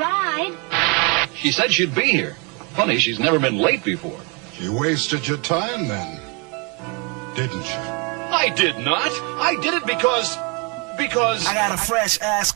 ride. She said she'd be here. Funny, she's never been late before. You wasted your time then, didn't you? I did not. I did it because... I got a fresh ass.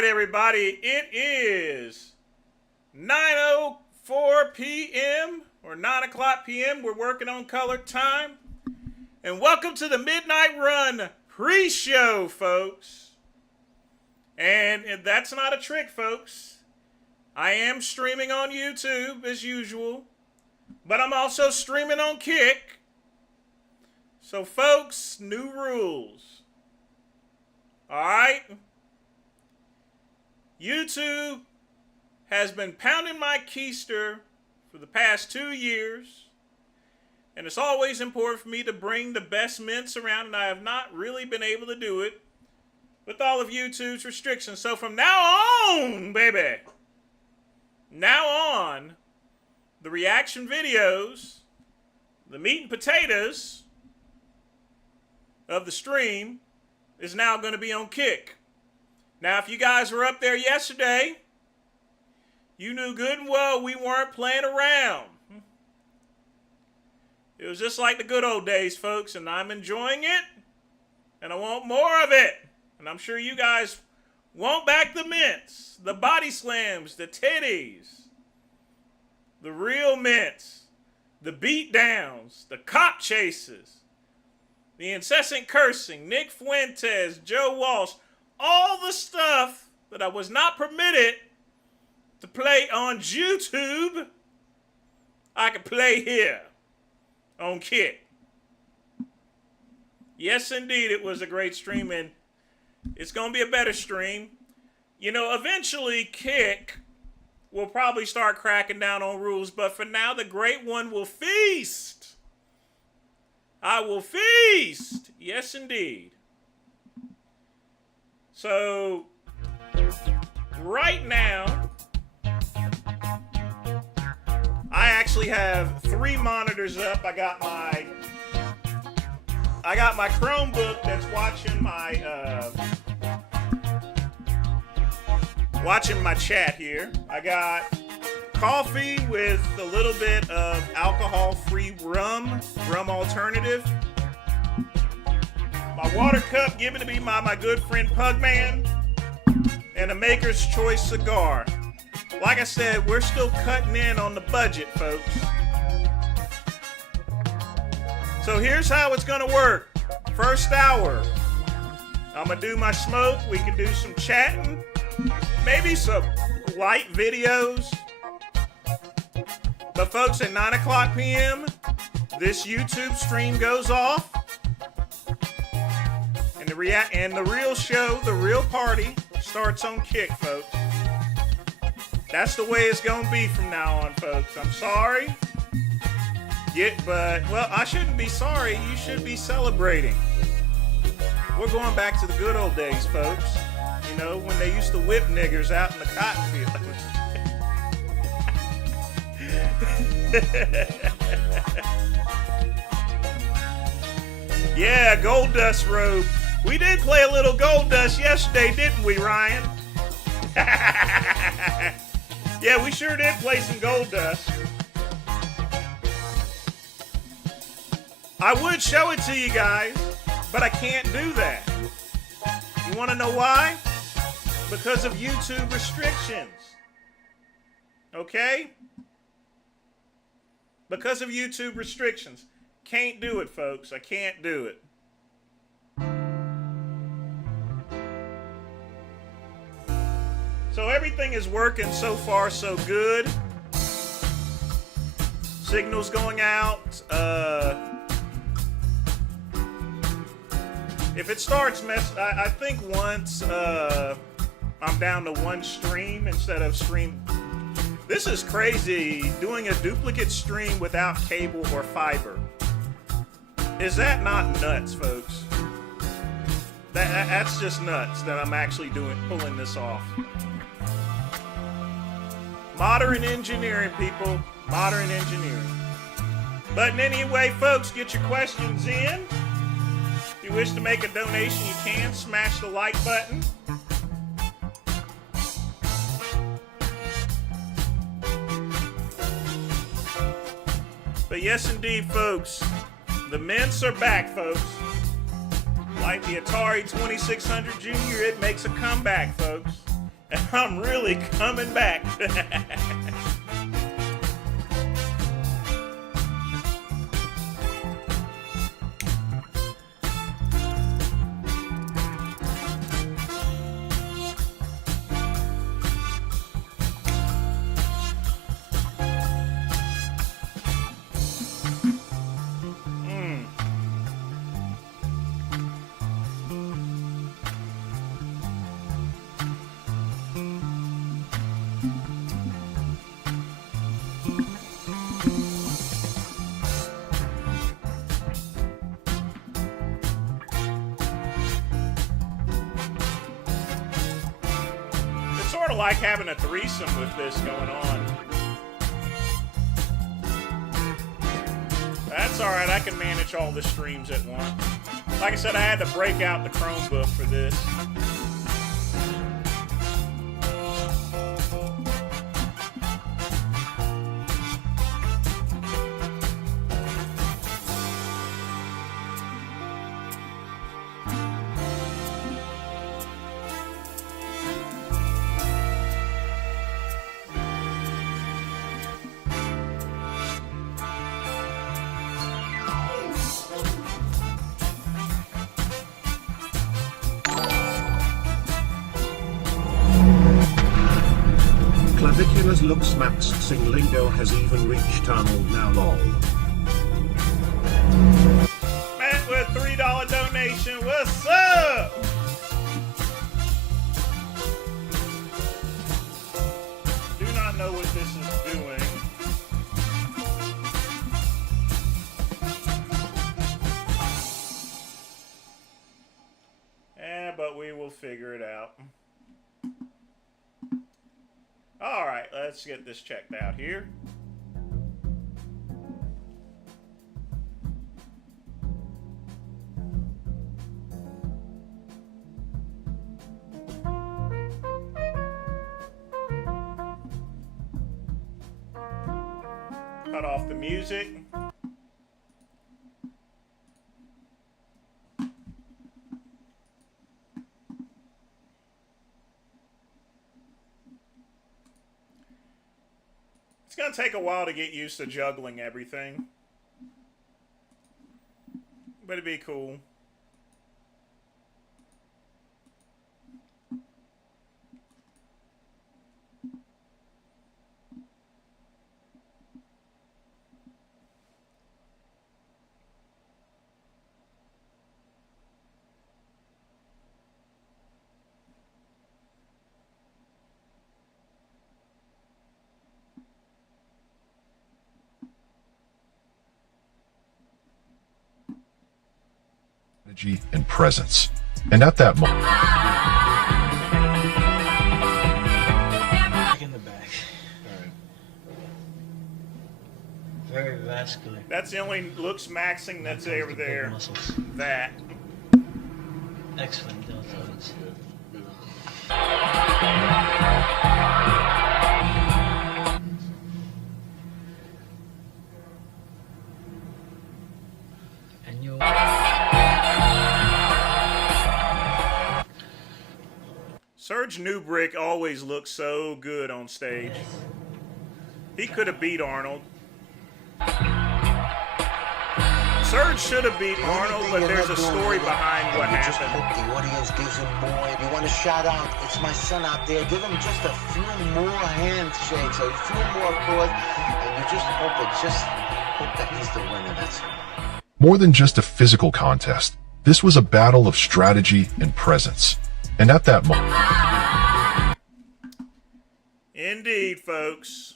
Everybody, it is 9:04 p.m. or 9 o'clock p.m. We're working on color time. And welcome to the Midnight Run pre-show, folks. And that's not a trick, folks. I am streaming on YouTube as usual, but I'm also streaming on Kick. So, folks, new rules. All right? YouTube has been pounding my keister for the past 2 years, and it's always important for me to bring the best mints around, and I have not really been able to do it with all of YouTube's restrictions. So from now on, baby, now on, the reaction videos, the meat and potatoes of the stream is now going to be on Kick. Now, if you guys were up there yesterday, you knew good and well we weren't playing around. It was just like the good old days, folks, and I'm enjoying it, and I want more of it. And I'm sure you guys want back the mints, the body slams, the titties, the real mints, the beat downs, the cop chases, the incessant cursing, Nick Fuentes, Joe Walsh, all the stuff that I was not permitted to play on YouTube, I can play here on Kick. Yes, indeed, it was a great stream, and it's going to be a better stream. You know, eventually, Kick will probably start cracking down on rules, but for now, the great one will feast. I will feast. Yes, indeed. So, right now, I actually have 3 monitors up. I got my Chromebook that's watching my chat here. I got coffee with a little bit of alcohol-free rum alternative. My water cup given to me by my good friend Pugman, and a Maker's Choice cigar. Like I said, we're still cutting in on the budget, folks. So here's how it's gonna work. First hour, I'm gonna do my smoke. We can do some chatting, maybe some light videos. But folks, at 9 o'clock p.m., this YouTube stream goes off. And the real show, the real party, starts on Kick, folks. That's the way it's going to be from now on, folks. I'm sorry. But I shouldn't be sorry. You should be celebrating. We're going back to the good old days, folks. You know, when they used to whip niggers out in the cotton field. Yeah, Gold Dust Robe. We did play a little Gold Dust yesterday, didn't we, Ryan? Yeah, we sure did play some Gold Dust. I would show it to you guys, but I can't do that. You want to know why? Because of YouTube restrictions. Okay? Because of YouTube restrictions. Can't do it, folks. I can't do it. So everything is working so far so good. Signals going out. If it starts I think once I'm down to one stream instead of stream. This is crazy. Doing a duplicate stream without cable or fiber. Is that not nuts, folks? That's just nuts that I'm actually pulling this off. Modern engineering, people. Modern engineering. But in any way, folks, get your questions in. If you wish to make a donation, you can. Smash the like button. But yes, indeed, folks. The mints are back, folks. Like the Atari 2600 Junior, it makes a comeback, folks. And I'm really coming back. Sort of like having a threesome with this going on. That's alright, I can manage all the streams at once. Like I said, I had to break out the Chromebook for this. Claviculas looks max sing lingo has even reached Arnold now lol. Matt with $3 donation, what's up? Do not know what this is doing. But we will figure it out. Alright, let's get this checked out here. Cut off the music. It's going to take a while to get used to juggling everything. But it'd be cool. And presence. And at that moment, In the back. vascular. That's the only looks maxing that's over there. Muscles. That. Excellent deltoids. And you. Serge Newbrick always looks so good on stage. He could have beat Arnold. Serge should have beat Arnold, but there's a story behind what Just happened. hope the audience gives him more. If you want to shout out, it's my son out there. Give him just a few more handshakes, a few more applause, and you just hope that he's the winner. That's all. More than just a physical contest, this was a battle of strategy and presence. And at that moment, Indeed, folks.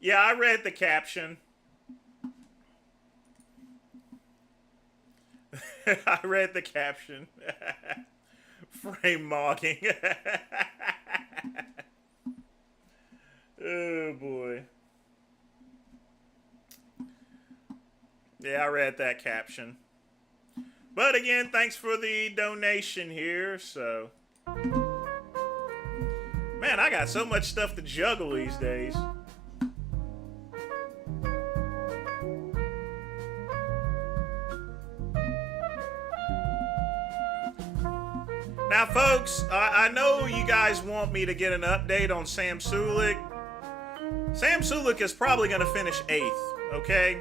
Yeah, I read the caption. I read the caption. Frame mogging. Oh, boy. Yeah, I read that caption. But again, thanks for the donation here, so. Man, I got so much stuff to juggle these days. Now, folks, I know you guys want me to get an update on Sam Sulek. Sam Sulek is probably going to finish 8th, okay?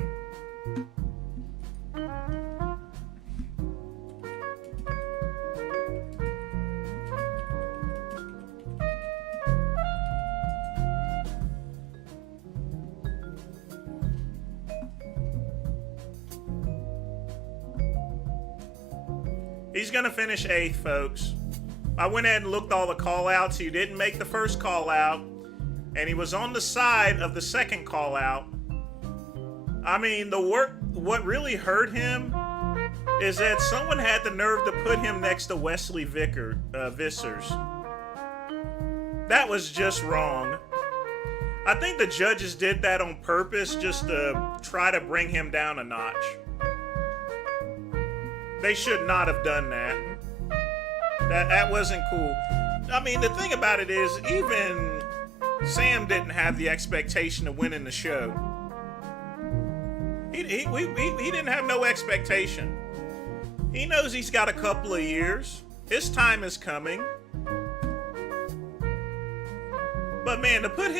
He's going to finish 8th, folks. I went ahead and looked all the call-outs. He didn't make the first call-out, and he was on the side of the second call-out. I mean, what really hurt him is that someone had the nerve to put him next to Wesley Vissers. That was just wrong. I think the judges did that on purpose just to try to bring him down a notch. They should not have done that. That wasn't cool. I mean, the thing about it is, even Sam didn't have the expectation of winning the show. He didn't have no expectation. He knows he's got a couple of years. His time is coming. But man, putting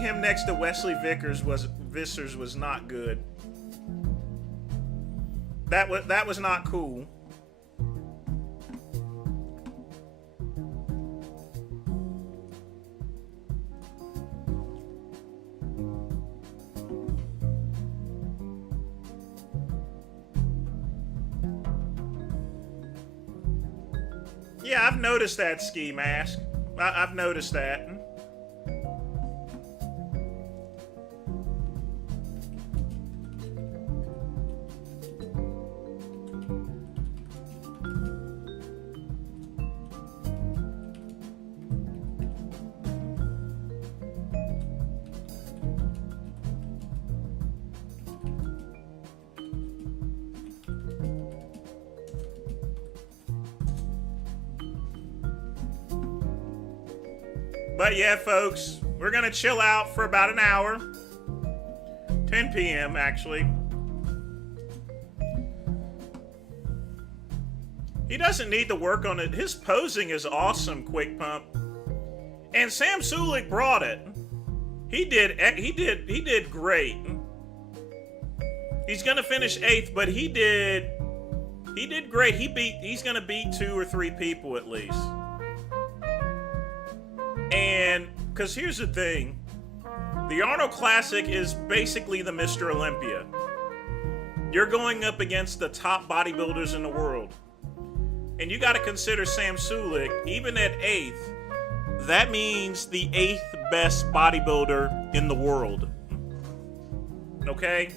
him next to Wesley Vissers was not good. That was not cool. Yeah, I've noticed that, Ski Mask. I've noticed that. But yeah, folks, we're going to chill out for about an hour. 10 p.m., actually. He doesn't need to work on it. His posing is awesome, Quick Pump. And Sam Sulek brought it. He did great. He's going to finish 8th, but he did great. He's going to beat 2 or 3 people at least. And, because here's the thing, the Arnold Classic is basically the Mr. Olympia. You're going up against the top bodybuilders in the world. And you got to consider Sam Sulek, even at 8th, that means the 8th best bodybuilder in the world. Okay?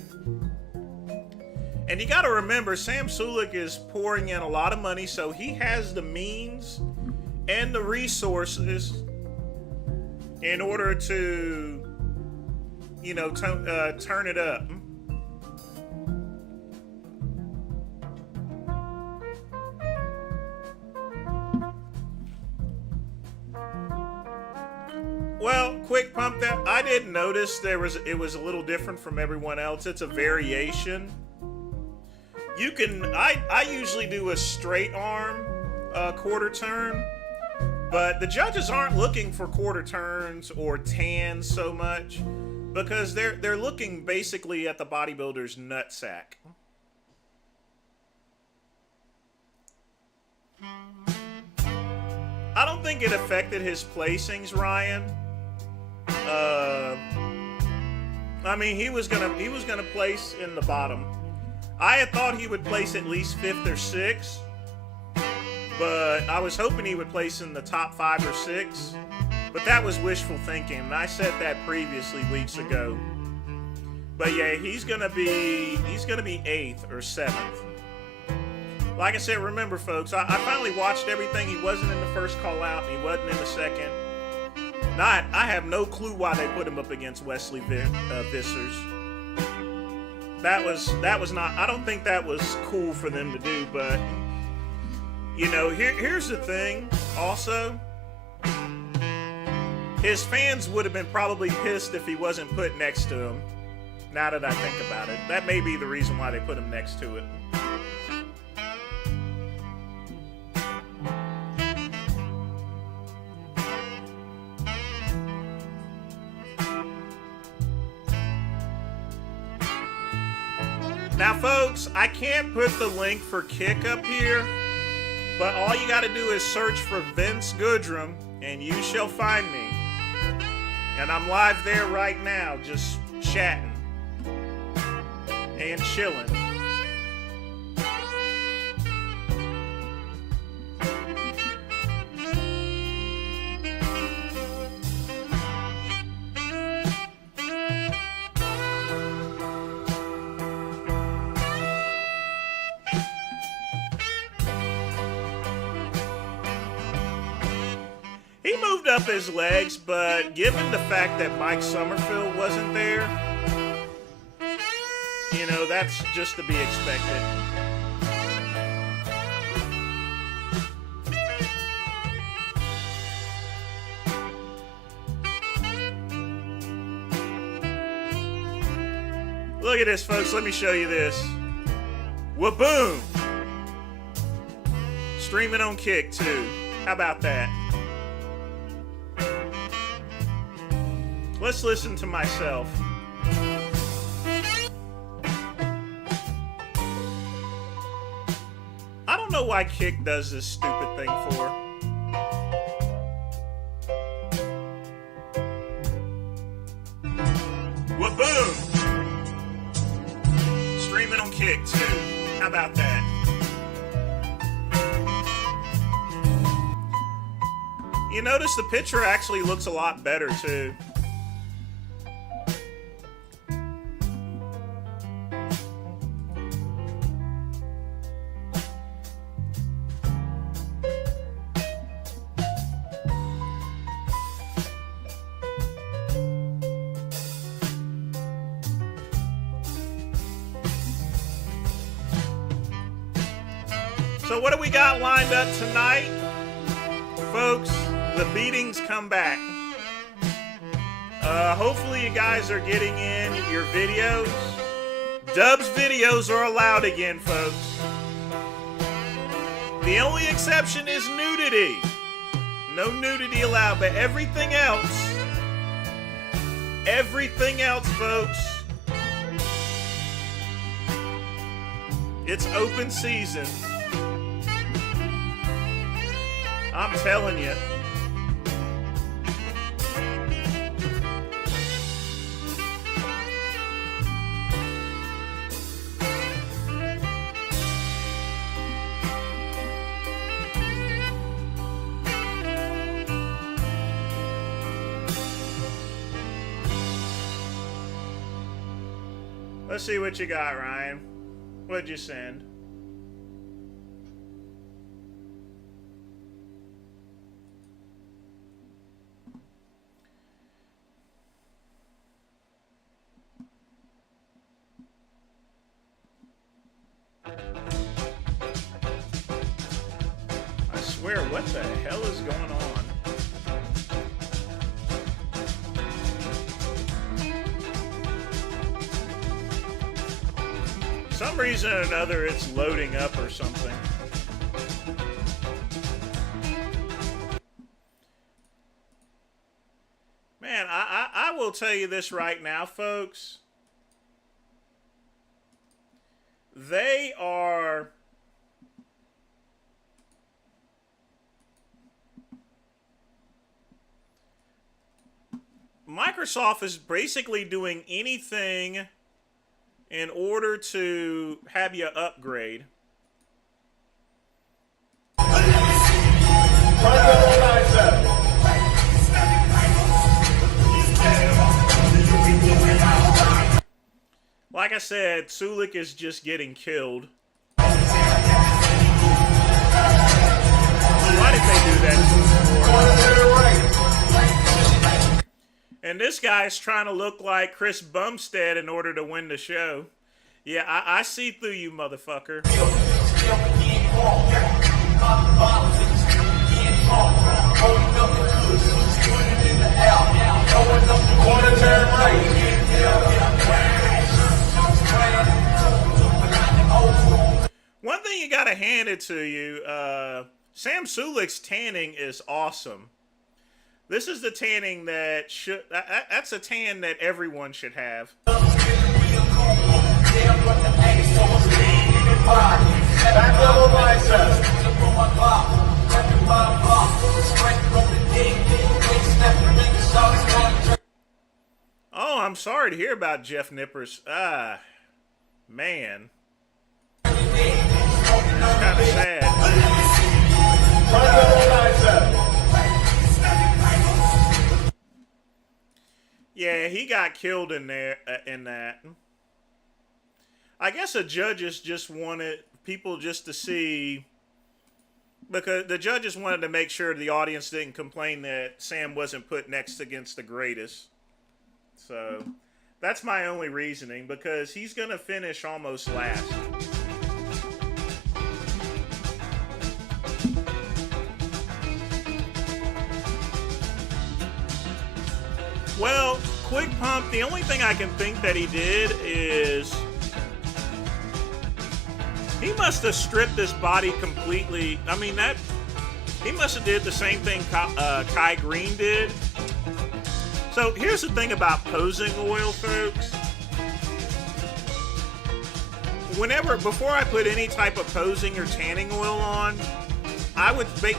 And you got to remember, Sam Sulek is pouring in a lot of money, so he has the means and the resources in order to you know, turn it up. Well, quick pump that. I didn't notice it was a little different from everyone else. It's a variation. You can, I usually do a straight arm quarter turn, but the judges aren't looking for quarter turns or tans so much because they're looking basically at the bodybuilder's nutsack. I don't think it affected his placings, Ryan. I mean, he was gonna place in the bottom. I had thought he would place at least 5th or 6th, but I was hoping he would place in the top 5 or 6. But that was wishful thinking, and I said that previously weeks ago. But yeah, he's gonna be 8th or 7th. Like I said, remember, folks, I finally watched everything. He wasn't in the first call out, and he wasn't in the second. I have no clue why they put him up against Wesley Vissers. That was not. I don't think that was cool for them to do. But you know, here's the thing. Also, his fans would have been probably pissed if he wasn't put next to him. Now that I think about it, that may be the reason why they put him next to it. Now, folks, I can't put the link for Kick up here, but all you got to do is search for Vince Goodrum, and you shall find me. And I'm live there right now, just chatting and chilling. He moved up his legs, but given the fact that Mike Summerfield wasn't there, you know, that's just to be expected. Look at this, folks. Let me show you this. Wa-boom! Streaming on Kick, too. How about that? Let's listen to myself. I don't know why Kick does this stupid thing for. Wa-boom! Streaming on Kick, too. How about that? You notice the picture actually looks a lot better, too. So what do we got lined up tonight? Folks, the beatings come back. Hopefully you guys are getting in your videos. Dubs videos are allowed again, folks. The only exception is nudity. No nudity allowed, but everything else, folks, it's open season. I'm telling you. Let's see what you got, Ryan. What'd you send? swear, what the hell is going on? For some reason or another, it's loading up or something. Man, I will tell you this right now, folks. They are... Microsoft is basically doing anything in order to have you upgrade. Like I said, Sulik is just getting killed. Why did they do that to him? And this guy's trying to look like Chris Bumstead in order to win the show. Yeah, I see through you, motherfucker. One thing you gotta hand it to you, Sam Sulik's tanning is awesome. This is the tanning that should, that's a tan that everyone should have. Oh, I'm sorry to hear about Jeff Nippers. Man. It's kind of sad. Yeah, he got killed in there, in that. I guess the judges just wanted people just to see, because the judges wanted to make sure the audience didn't complain that Sam wasn't put next against the greatest. So, that's my only reasoning, because he's going to finish almost last. Well, Quick Pump, the only thing I can think that he did is he must have stripped his body completely. I mean, that he must have did the same thing Kai Green did. So here's the thing about posing oil, folks. Before I put any type of posing or tanning oil on,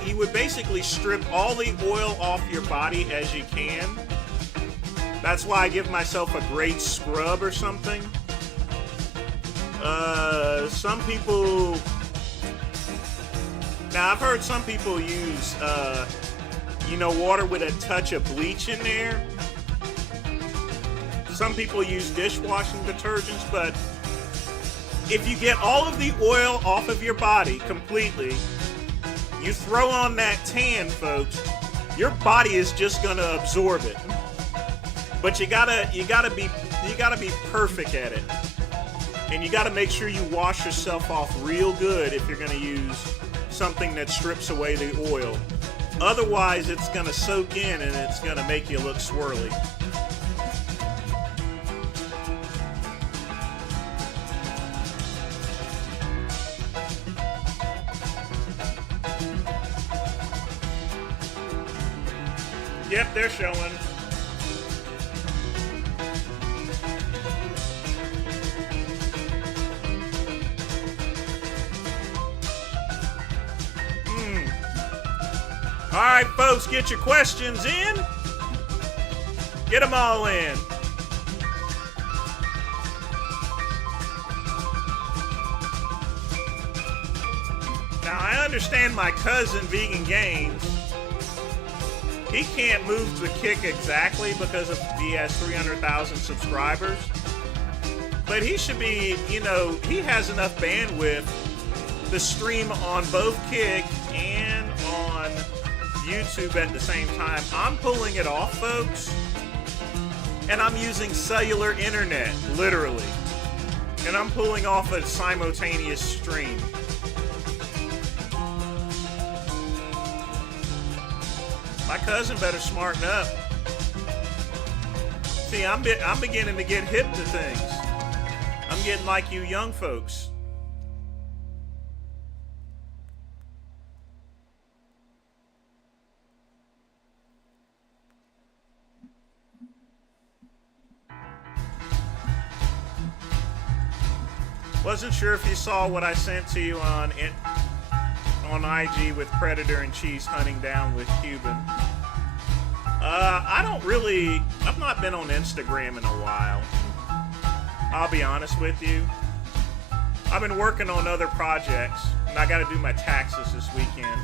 you would basically strip all the oil off your body as you can. That's why I give myself a great scrub or something. Some people... Now, I've heard some people use, water with a touch of bleach in there. Some people use dishwashing detergents, but if you get all of the oil off of your body completely, you throw on that tan, folks, your body is just gonna absorb it. But you gotta be perfect at it, and you gotta make sure you wash yourself off real good if you're gonna use something that strips away the oil. Otherwise, it's gonna soak in and it's gonna make you look swirly. Yep, they're showing. All right, folks, get your questions in. Get them all in. Now, I understand my cousin, Vegan Games. He can't move the kick exactly because he has 300,000 subscribers. But he should be, he has enough bandwidth to stream on both Kick and on YouTube at the same time. I'm pulling it off, folks, and I'm using cellular internet, literally, and I'm pulling off a simultaneous stream. My cousin better smarten up. See, I'm beginning to get hip to things. I'm getting like you young folks. Wasn't sure if you saw what I sent to you on IG with Predator and Cheese hunting down with Cuban. I've not been on Instagram in a while. I'll be honest with you. I've been working on other projects, and I gotta do my taxes this weekend.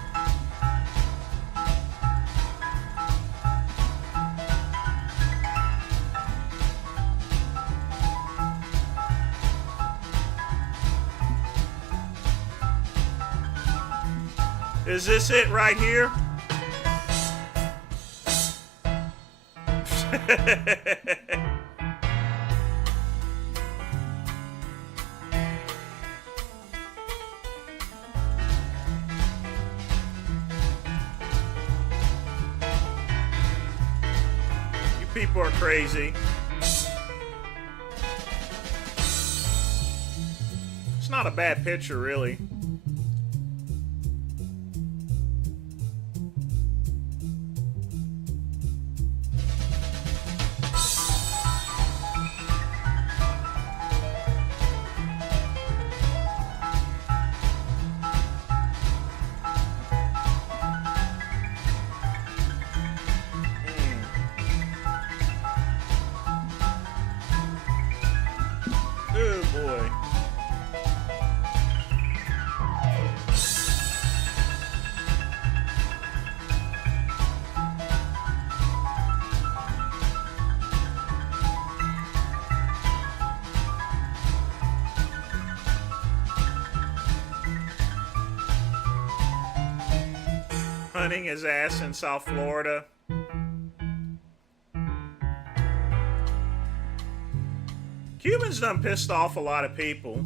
Is this it right here? You people are crazy. It's not a bad picture, really. Hunting his ass in South Florida. Cubans done pissed off a lot of people.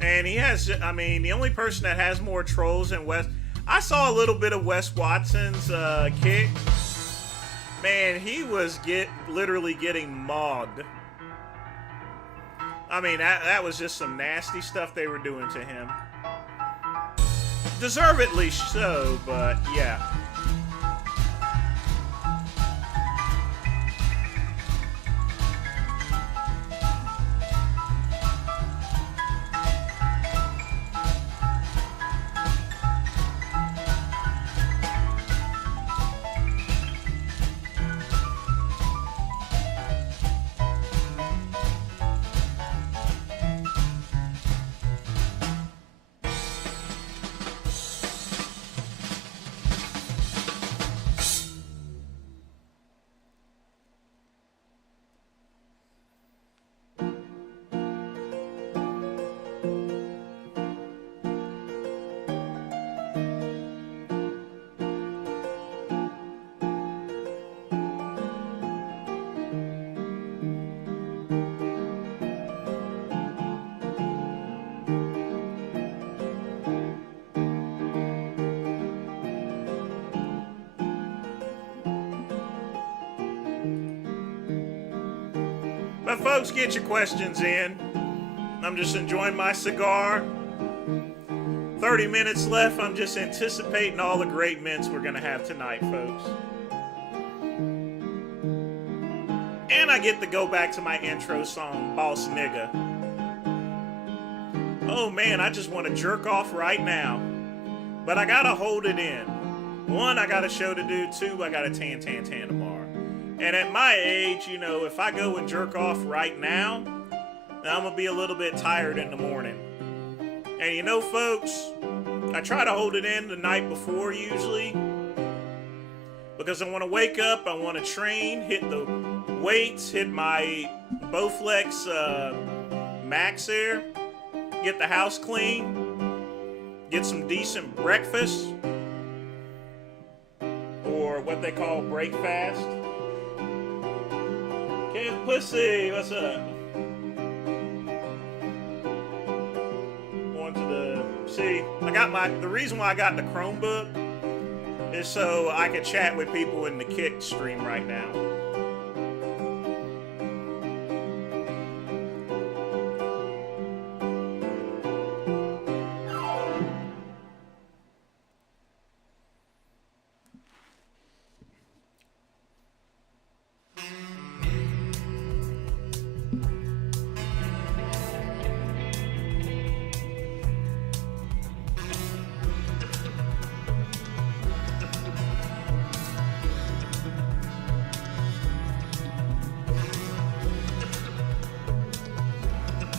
And he has, I mean, the only person that has more trolls than Wes. I saw a little bit of Wes Watson's kick. Man, he was literally getting mogged. I mean, that was just some nasty stuff they were doing to him. Deservedly so, but yeah. But folks, get your questions in. I'm just enjoying my cigar. 30 minutes left. I'm just anticipating all the great mints we're going to have tonight, folks. And I get to go back to my intro song, Boss Nigga. Oh man, I just want to jerk off right now. But I got to hold it in. One, I got a show to do. Two, I got a tan tomorrow. And at my age, you know, if I go and jerk off right now, then I'm going to be a little bit tired in the morning. And you know, folks, I try to hold it in the night before usually. Because I want to wake up, I want to train, hit the weights, hit my Bowflex Max there, get the house clean, get some decent breakfast, or what they call breakfast. Kev Pussy, what's up? Going to the See, the reason why I got the Chromebook is so I could chat with people in the Kick stream right now.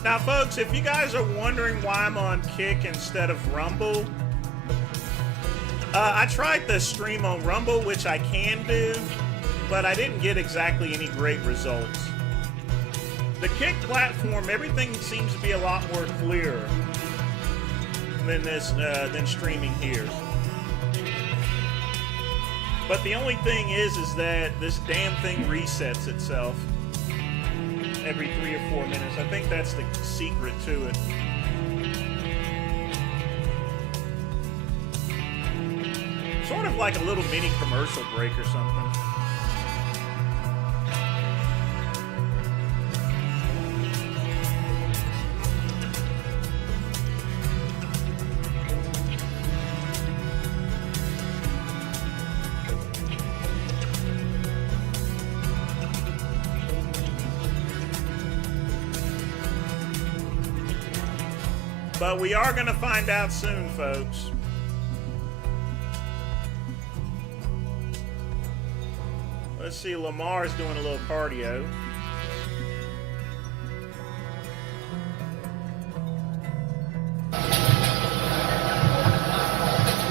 Now, folks, if you guys are wondering why I'm on Kick instead of Rumble, I tried the stream on Rumble, which I can do, but I didn't get exactly any great results. The Kick platform, everything seems to be a lot more clear than streaming here. But the only thing is that this damn thing resets itself every 3 or 4 minutes. I think that's the secret to it. Sort of like a little mini commercial break or something. But we are going to find out soon, folks. Let's see, Lamar's doing a little cardio.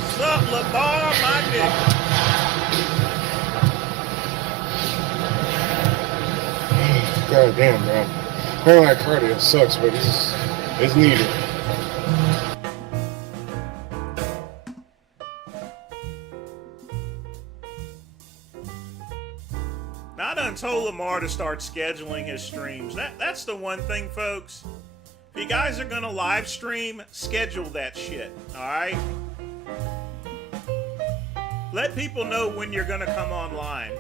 What's up, Lamar, my nigga? God damn, bro. I don't like cardio. It sucks, but it's needed. Told Lamar to start scheduling his streams. That's the one thing, folks. If you guys are gonna live stream, schedule that shit. Alright? Let people know when you're gonna come online.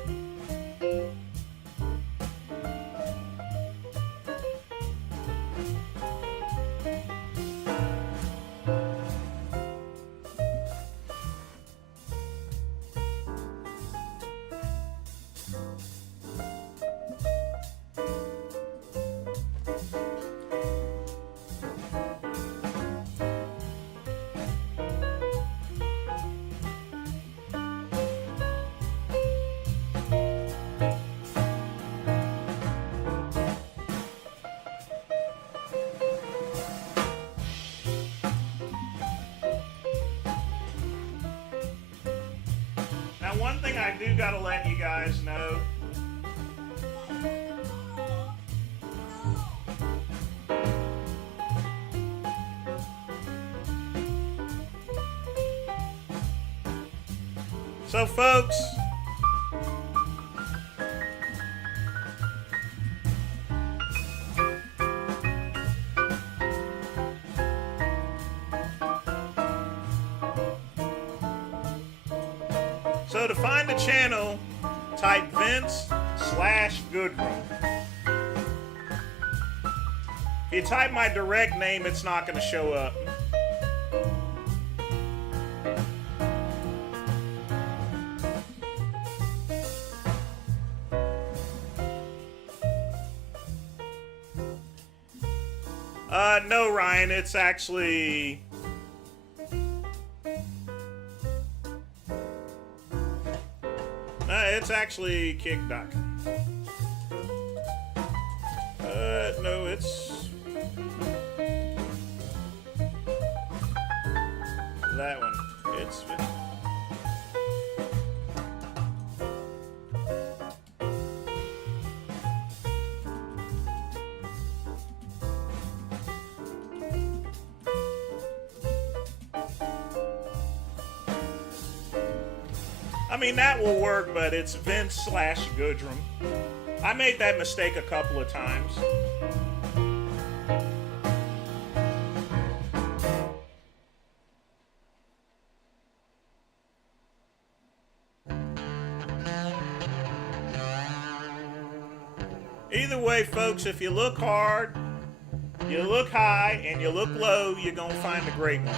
One thing I do gotta let you guys know. So, folks, so to find the channel, type Vince/Goodrum. If you type my direct name, it's not going to show up. No, Ryan, it's actually... it's actually Kick.com. No, it's... that one. It's... I mean, that will work, but it's Vince/Goodrum. I made that mistake a couple of times. either way, folks, if you look hard, you look high, and you look low, you're going to find a great one.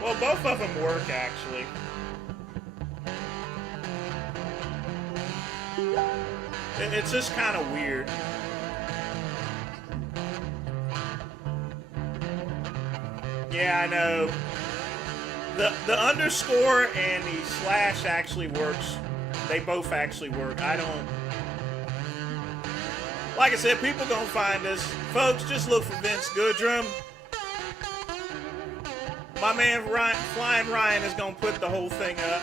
Well, both of them work, actually. It's just kind of weird. Yeah, I know. The underscore and the slash actually works. They both actually work. I don't... Like I said, people gonna find us. Folks, just look for Vince Goodrum. My man Flying Ryan is gonna put the whole thing up.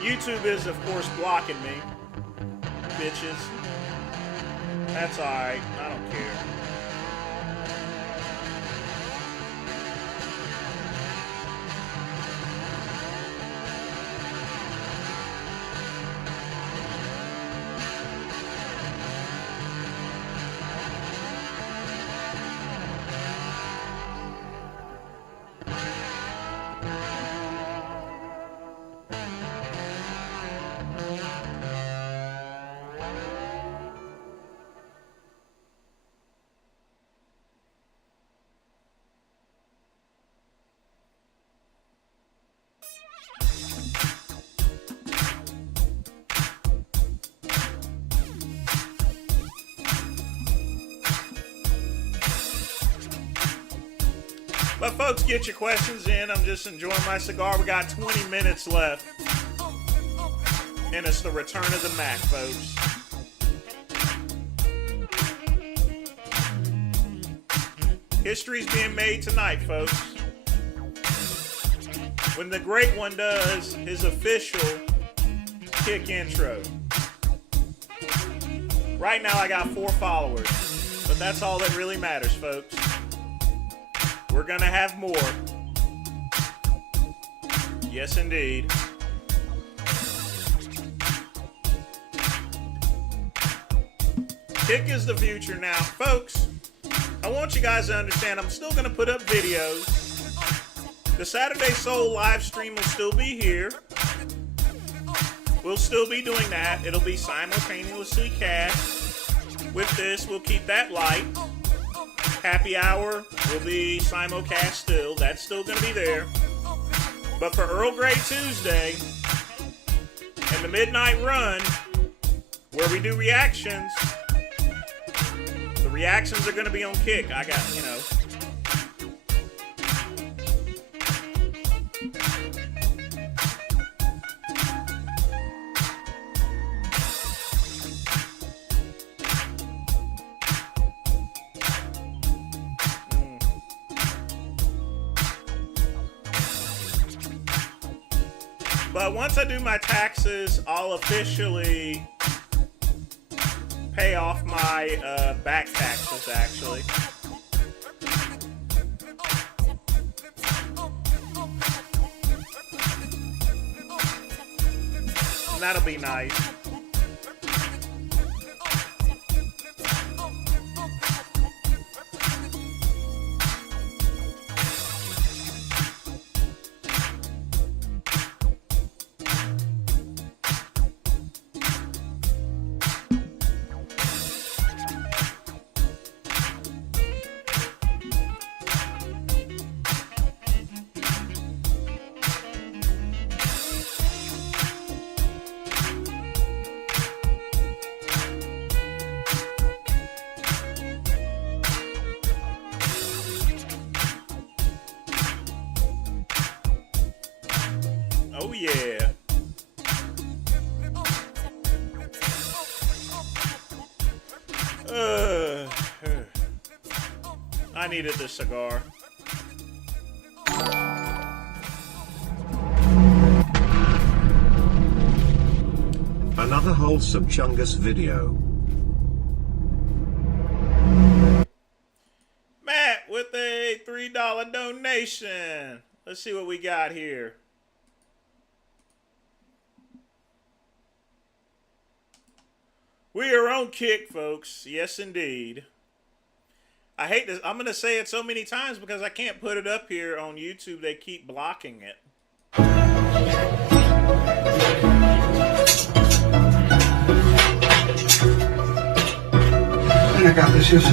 YouTube is, of course, blocking me. Bitches. That's alright. I don't care. But folks, get your questions in. I'm just enjoying my cigar. We got 20 minutes left. And it's the return of the Mac, folks. History's being made tonight, folks. When the great one does his official kick intro. Right now I got 4 followers. But that's all that really matters, folks. We're gonna have more. Yes, indeed. Kick is the future now. Folks, I want you guys to understand I'm still gonna put up videos. The Saturday Soul live stream will still be here. We'll still be doing that. It'll be simultaneously cast. With this, we'll keep that light. Happy Hour will be simulcast still. That's still going to be there. But for Earl Grey Tuesday and the Midnight Run, where we do reactions, the reactions are going to be on Kick. I got, you know. But once I do my taxes, I'll officially pay off my back taxes, actually. And that'll be nice. Oh yeah. I needed this cigar. Another wholesome Chungus video. Matt with a $3 donation. Let's see what we got here. We are on Kick, folks. Yes, indeed. I hate this. I'm going to say it so many times because I can't put it up here on YouTube. They keep blocking it. Ven acá, preciosa.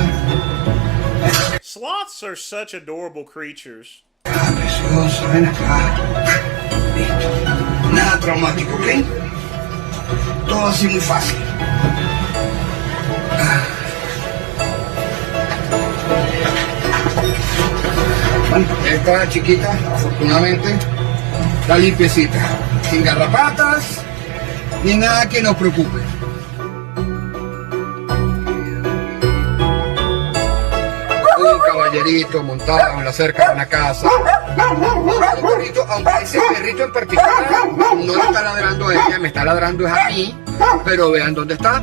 Sloths are such adorable creatures. Ah, preciosa, ven acá. Listo. Nada traumático, ¿ok? Todo así muy fácil. Bueno, esta chiquita, afortunadamente, está limpiecita. Sin garrapatas, ni nada que nos preocupe. Un caballerito montado en la cerca de una casa. Un perrito, aunque ese perrito en particular no le está ladrando a ella, me está ladrando es a mí, pero vean dónde está.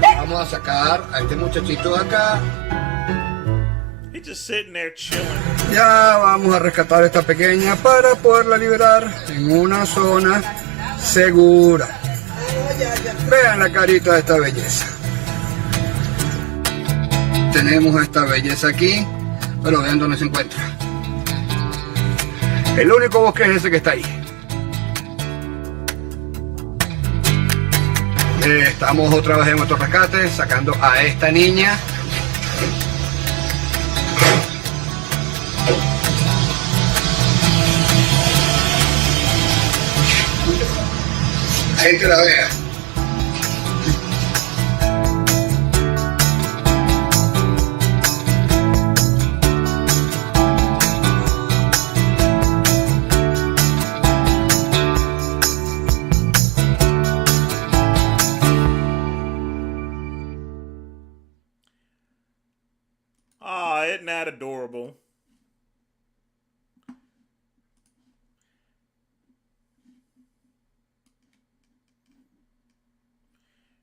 Vamos a sacar a este muchachito de acá. He's just sitting there chilling. Ya vamos a rescatar a esta pequeña para poderla liberar en una zona segura. Vean la carita de esta belleza. Tenemos a esta belleza aquí, pero vean dónde se encuentra. El único bosque es ese que está ahí. Estamos otra vez en nuestro rescate, sacando a esta niña. Ahí te la vea. Aw, isn't that adorable?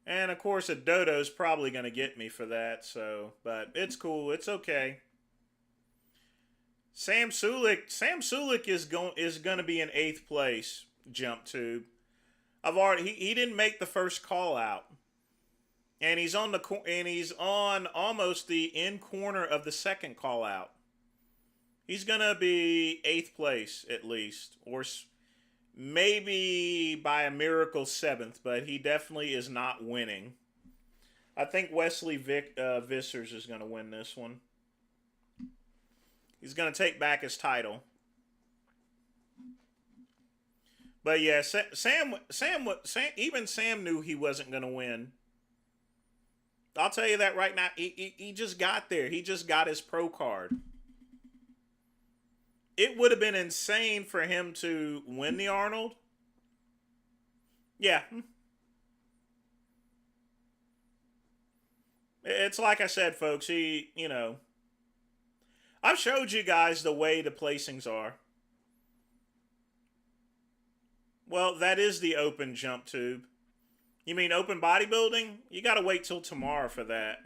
And of course, a dodo's probably going to get me for that, so, but it's cool. It's okay. Sam Sulek is going to be in 8th place jump tube. He didn't make the first call out. And he's on almost the end corner of the second call out. He's going to be 8th place at least, or maybe by a miracle 7th, but he definitely is not winning. I think Wesley Vissers is going to win this one. He's going to take back his title. But yeah, even Sam knew he wasn't going to win. I'll tell you that right now. He just got there. He just got his pro card. It would have been insane for him to win the Arnold. Yeah. It's like I said, folks. I've showed you guys the way the placings are. Well, that is the open jump tube. You mean open bodybuilding? You got to wait till tomorrow for that.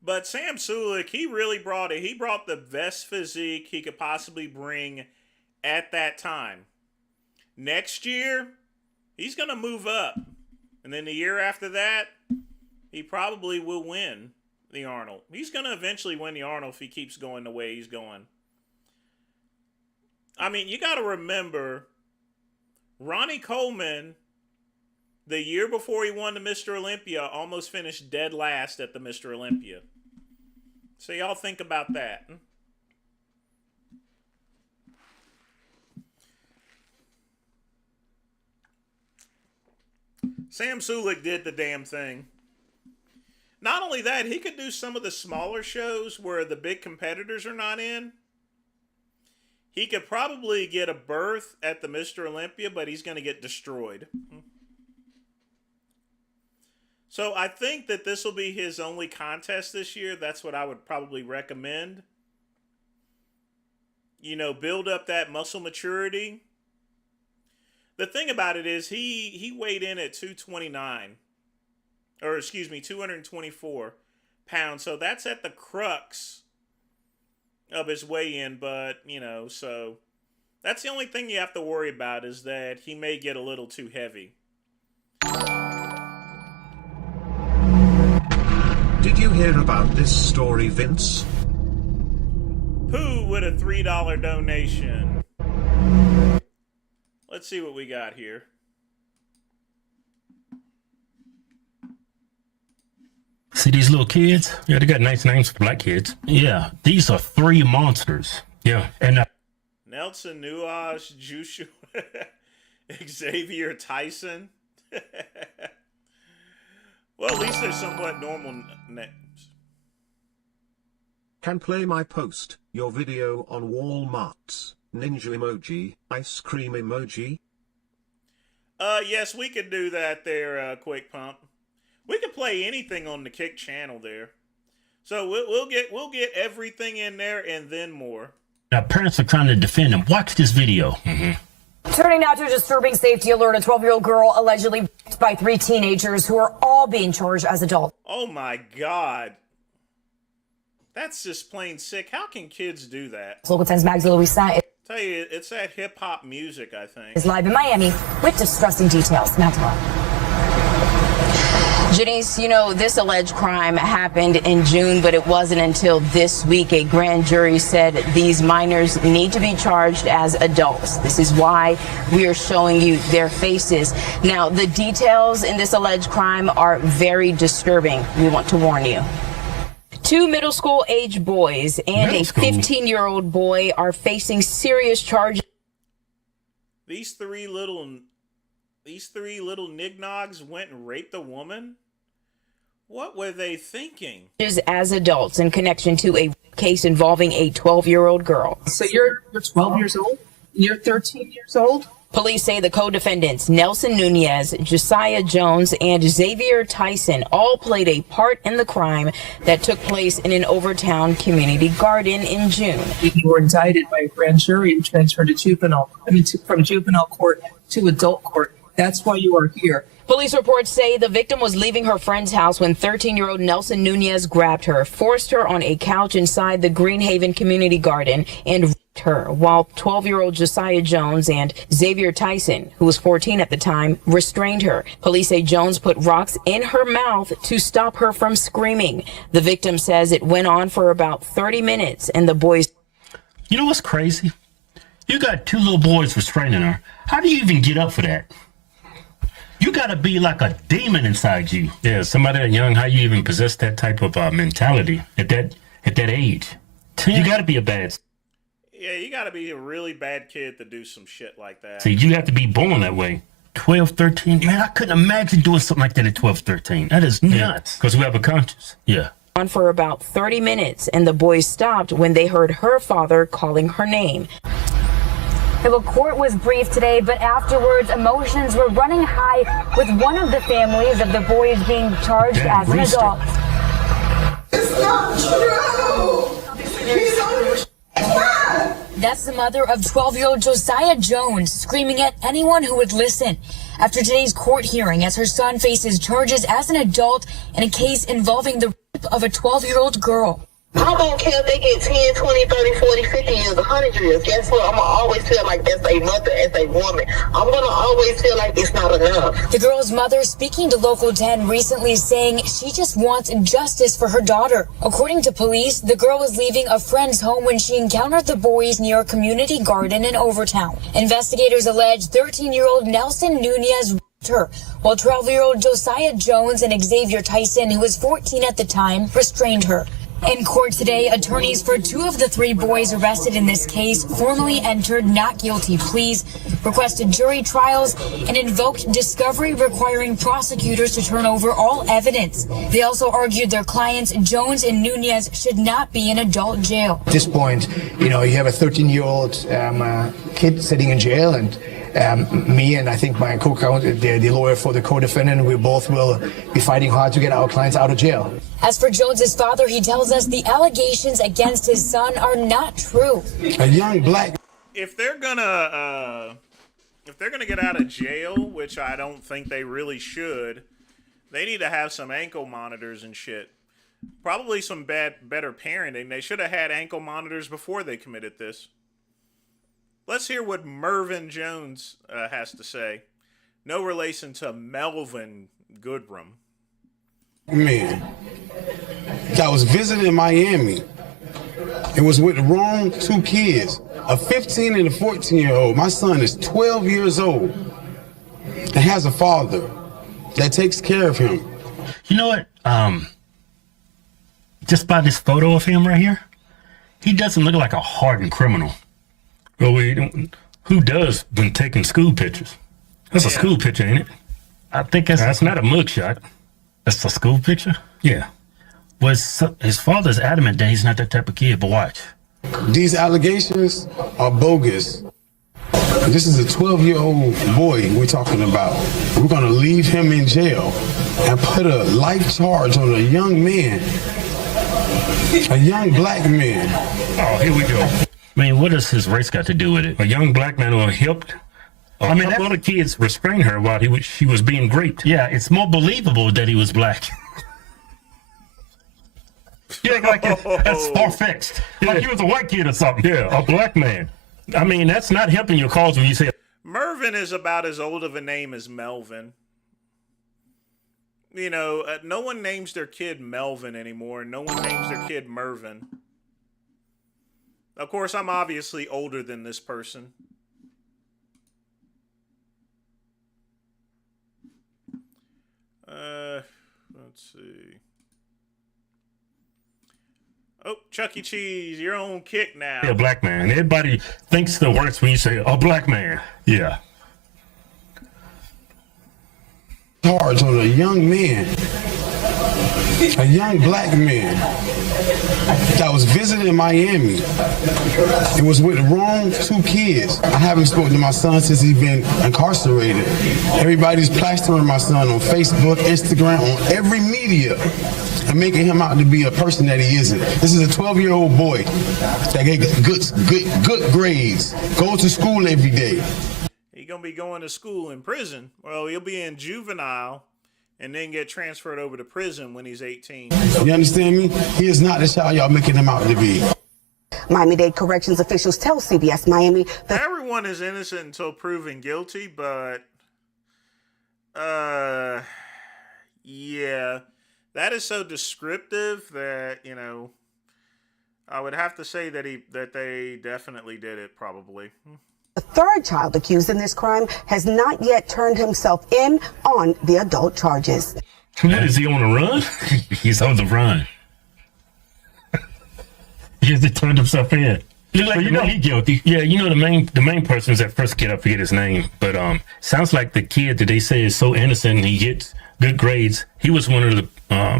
But Sam Sulek, he really brought it. He brought the best physique he could possibly bring at that time. Next year, he's going to move up. And then the year after that, he probably will win the Arnold. He's going to eventually win the Arnold if he keeps going the way he's going. I mean, you got to remember, Ronnie Coleman, the year before he won the Mr. Olympia, almost finished dead last at the Mr. Olympia. So y'all think about that. Sam Sulek did the damn thing. Not only that, he could do some of the smaller shows where the big competitors are not in. He could probably get a berth at the Mr. Olympia, but he's going to get destroyed. So I think that this will be his only contest this year. That's what I would probably recommend. Build up that muscle maturity. The thing about it is he weighed in at 229. Or, 224. pounds. So that's at the crux of his weigh-in. But, you know, so that's the only thing you have to worry about, is that he may get a little too heavy. Did you hear about this story, Vince? Pooh with a $3 donation. Let's see what we got here. See these little kids? Yeah, they got nice names for black kids. Yeah, these are 3 monsters. Yeah, and Nelson Nuas, Jushu, Xavier Tyson. Well, at least they're somewhat normal names. Can play my post, your video on Walmart's ninja emoji, ice cream emoji? Yes, we could do that there, Quick Pump. We could play anything on the Kick channel there. So we'll get everything in there and then more. now parents are trying to defend them. Watch this video. Turning now to a disturbing safety alert. A 12-year-old girl allegedly raped by 3 teenagers who are all being charged as adults. Oh my God. That's just plain sick. How can kids do that? Local 10's Mags Louisa Tell you, it's that hip-hop music, I think. is live in Miami with distressing details. Matt Tomorrow. Janice, you know, this alleged crime happened in June, but it wasn't until this week a grand jury said these minors need to be charged as adults. This is why we are showing you their faces. Now, the details in this alleged crime are very disturbing. We want to warn you. 2 middle school age boys and a 15-year-old boy are facing serious charges. These three little nignogs went and raped a woman? What were they thinking? As adults in connection to a case involving a 12-year-old girl. So you're 12 years old? You're 13 years old? Police say the co-defendants, Nelson Nunez, Josiah Jones, and Xavier Tyson, all played a part in the crime that took place in an Overtown community garden in June. You were indicted by a grand jury and transferred to from juvenile court to adult court. That's why you are here. Police reports say the victim was leaving her friend's house when 13-year-old Nelson Nunez grabbed her, forced her on a couch inside the Greenhaven community garden, and raped her, while 12-year-old Josiah Jones and Xavier Tyson, who was 14 at the time, restrained her. Police say Jones put rocks in her mouth to stop her from screaming. The victim says it went on for about 30 minutes, and the boys... You know what's crazy? You got 2 little boys restraining her. How do you even get up for that? You gotta be like a demon inside you. Yeah, somebody that young, how you even possess that type of mentality at that age? You gotta be a bad... Yeah, you gotta be a really bad kid to do some shit like that. See, you have to be born that way. 12, 13, man, I couldn't imagine doing something like that at 12, 13. That is nuts. Because we have a conscience. Yeah. On for about 30 minutes, and the boys stopped when they heard her father calling her name. The court was brief today, but afterwards, emotions were running high with one of the families of the boys being charged as an adult. It's not true. That's the mother of 12-year-old Josiah Jones screaming at anyone who would listen after today's court hearing as her son faces charges as an adult in a case involving the rape of a 12-year-old girl. I don't care if they get 10, 20, 30, 40, 50 years, 100 years. Guess what? I'm going to always feel like as a mother, as a woman, I'm going to always feel like it's not enough. The girl's mother speaking to Local 10 recently saying she just wants justice for her daughter. According to police, the girl was leaving a friend's home when she encountered the boys near a community garden in Overtown. Investigators allege 13-year-old Nelson Nunez raped her, while 12-year-old Josiah Jones and Xavier Tyson, who was 14 at the time, restrained her. In court today, attorneys for 2 of the 3 boys arrested in this case formally entered not guilty pleas, requested jury trials, and invoked discovery requiring prosecutors to turn over all evidence. They also argued their clients, Jones and Nunez, should not be in adult jail. At this point, you know, you have a 13-year-old kid sitting in jail, and me and I think my co-counsel, the lawyer for the co-defendant, we both will be fighting hard to get our clients out of jail. As for Jones's father, he tells us the allegations against his son are not true. A young black... If they're gonna get out of jail, which I don't think they really should, they need to have some ankle monitors and shit. Probably some better parenting. They should have had ankle monitors before they committed this. Let's hear what Mervyn Jones has to say. No relation to Melvin Goodrum. Man, that was visiting Miami. It was with the wrong two kids, a 15 and a 14-year-old. My son is 12 years old and has a father that takes care of him. You know what? Just by this photo of him right here, he doesn't look like a hardened criminal. Well, who does when taking school pictures? That's a school picture, ain't it? I think that's not a mugshot. That's a school picture? Yeah. His father's adamant that he's not that type of kid, but watch. These allegations are bogus. This is a 12-year-old boy we're talking about. We're going to leave him in jail and put a life charge on a young man, a young black man. Oh, here we go. I mean, what does his race got to do with it? A young black man who helped a couple of kids restrain her while she was being raped. Yeah, it's more believable that he was black. Yeah, like that's far-fetched. Like he was a white kid or something. Yeah, a black man. I mean, that's not helping your cause when you say... Mervyn is about as old of a name as Melvin. You know, no one names their kid Melvin anymore. No one names their kid Mervyn. Of course, I'm obviously older than this person. Let's see. Oh, Chuck E. Cheese, you're on kick now. A black man. Everybody thinks the worst when you say a black man. Yeah. Charge on a young man, a young black man that was visiting Miami. It was with the wrong two kids. I haven't spoken to my son since he's been incarcerated. Everybody's plastering my son on Facebook, Instagram, on every media, and making him out to be a person that he isn't. This is a 12-year-old boy that get good grades, goes to school every day. He's going to be going to school in prison. Well, he'll be in juvenile and then get transferred over to prison when he's 18. You understand me? He is not the child y'all making him out to be. Miami-Dade corrections officials tell CBS Miami that everyone is innocent until proven guilty, but yeah, that is so descriptive that, you know, I would have to say that they definitely did it, probably. the third child accused in this crime has not yet turned himself in on the adult charges. Is he on the run? He's on the run. He has turned himself in. So you know he's guilty. Yeah, you know the main person is that first kid. I forget his name, but sounds like the kid that they say is so innocent and he gets good grades. He was one of the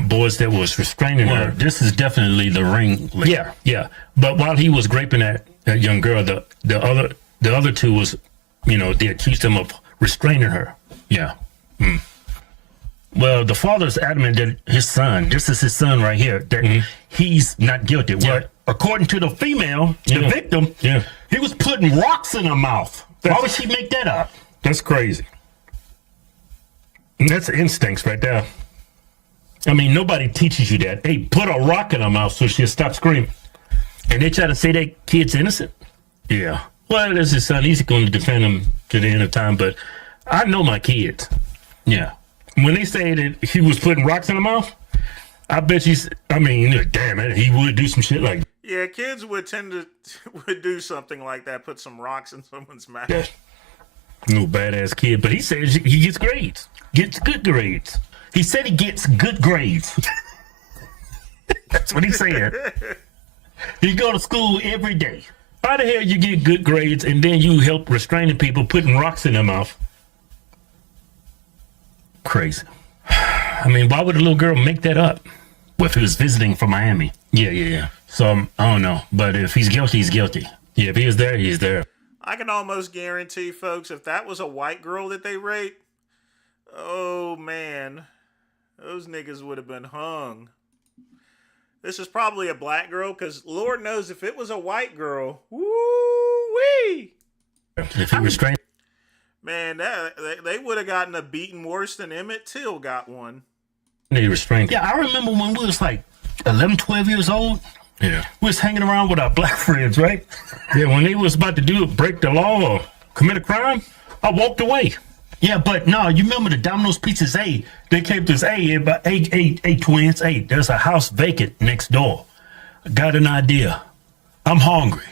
boys that was restraining her. This is definitely the ring. Yeah. But while he was raping that young girl, the other two was, they accused him of restraining her. Yeah. Mm. Well, the father's adamant that his son, this is his son right here, that he's not guilty. Yeah. Well, according to the female, the victim, he was putting rocks in her mouth. Why would she make that up? That's crazy. And that's instincts right there. I mean, nobody teaches you that. Hey, put a rock in her mouth so she'll stop screaming. And they try to say that kid's innocent? Yeah. Well, that's his son. He's going to defend him to the end of time. But I know my kids. Yeah. When they say that he was putting rocks in her mouth, I bet damn it, he would do some shit like that. Yeah, kids would would do something like that, put some rocks in someone's mouth. Yeah. No badass kid, but he says he gets grades. Gets good grades. He said he gets good grades. That's what he said. He go to school every day. How the hell you get good grades and then you help restraining people putting rocks in their mouth? Crazy. I mean, why would a little girl make that up? Well, if he was visiting from Miami. Yeah. So, I don't know. But if he's guilty, he's guilty. Yeah, if he is there, he's there. I can almost guarantee, folks, if that was a white girl that they raped, oh, man, those niggas would have been hung. This is probably a black girl, because Lord knows if it was a white girl, woo-wee. If he restrained. Man, they would have gotten a beating worse than Emmett Till got one. They restrained. Yeah, I remember when we was like 11, 12 years old. Yeah. We was hanging around with our black friends, right? Yeah, when they was about to break the law or commit a crime, I walked away. Yeah, but no, you remember the Domino's Pizza's A? They came to us, hey, twins, hey, there's a house vacant next door. I got an idea. I'm hungry.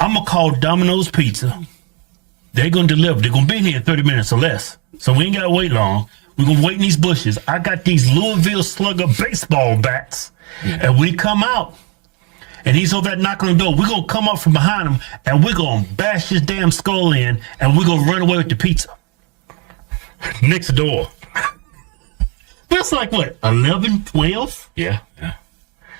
I'm going to call Domino's Pizza. They're going to deliver. They're going to be here in 30 minutes or less. So we ain't got to wait long. We're going to wait in these bushes. I got these Louisville Slugger baseball bats. And we come out. And he's over there knocking on the door. We're going to come up from behind him, and we're going to bash his damn skull in, and we're going to run away with the pizza. Next door. That's like, what, 11, 12? Yeah.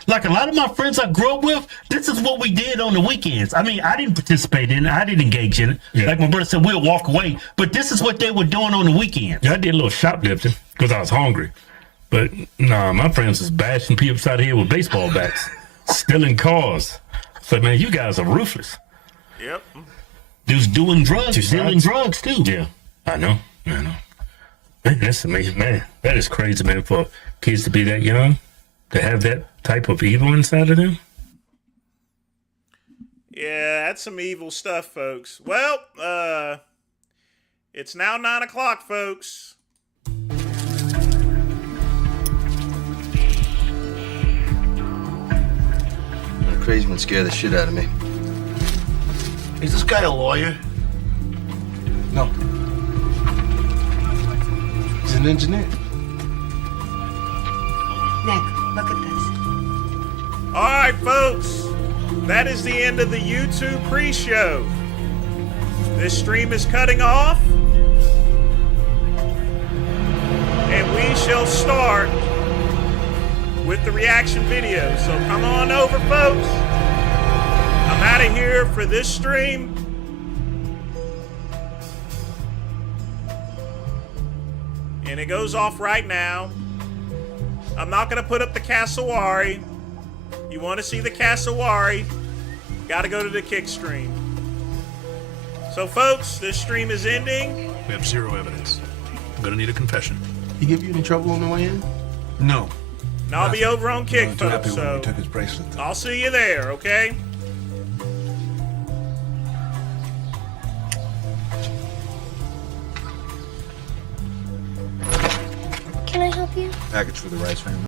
Like a lot of my friends I grew up with, this is what we did on the weekends. I mean, I didn't participate in it. I didn't engage in it. Yeah. Like my brother said, we'll walk away. But this is what they were doing on the weekends. Yeah, I did a little shoplifting because I was hungry. But, nah, my friends was bashing people upside the head with baseball bats. Stealing cars. So, man, you guys are ruthless. Yep. Dudes doing drugs, stealing drugs, too. Yeah, I know. Man, that's amazing, man. That is crazy, man, for kids to be that young, to have that type of evil inside of them. Yeah, that's some evil stuff, folks. Well, it's now 9 o'clock, folks. The crazy one scared the shit out of me. Is this guy a lawyer? No. He's an engineer. Nick, look at this. All right, folks. That is the end of the YouTube pre-show. This stream is cutting off. And we shall start with the reaction video. So come on over, folks. I'm out of here for this stream. And it goes off right now. I'm not going to put up the Cassowary. You want to see the Cassowary, got to go to the Kick stream. So, folks, this stream is ending. We have zero evidence. I'm going to need a confession. He give you any trouble on the way in? No. And I'll be over on Kick, folks. So he took his bracelet. I'll see you there, okay? Can I help you? Package for the Rice family.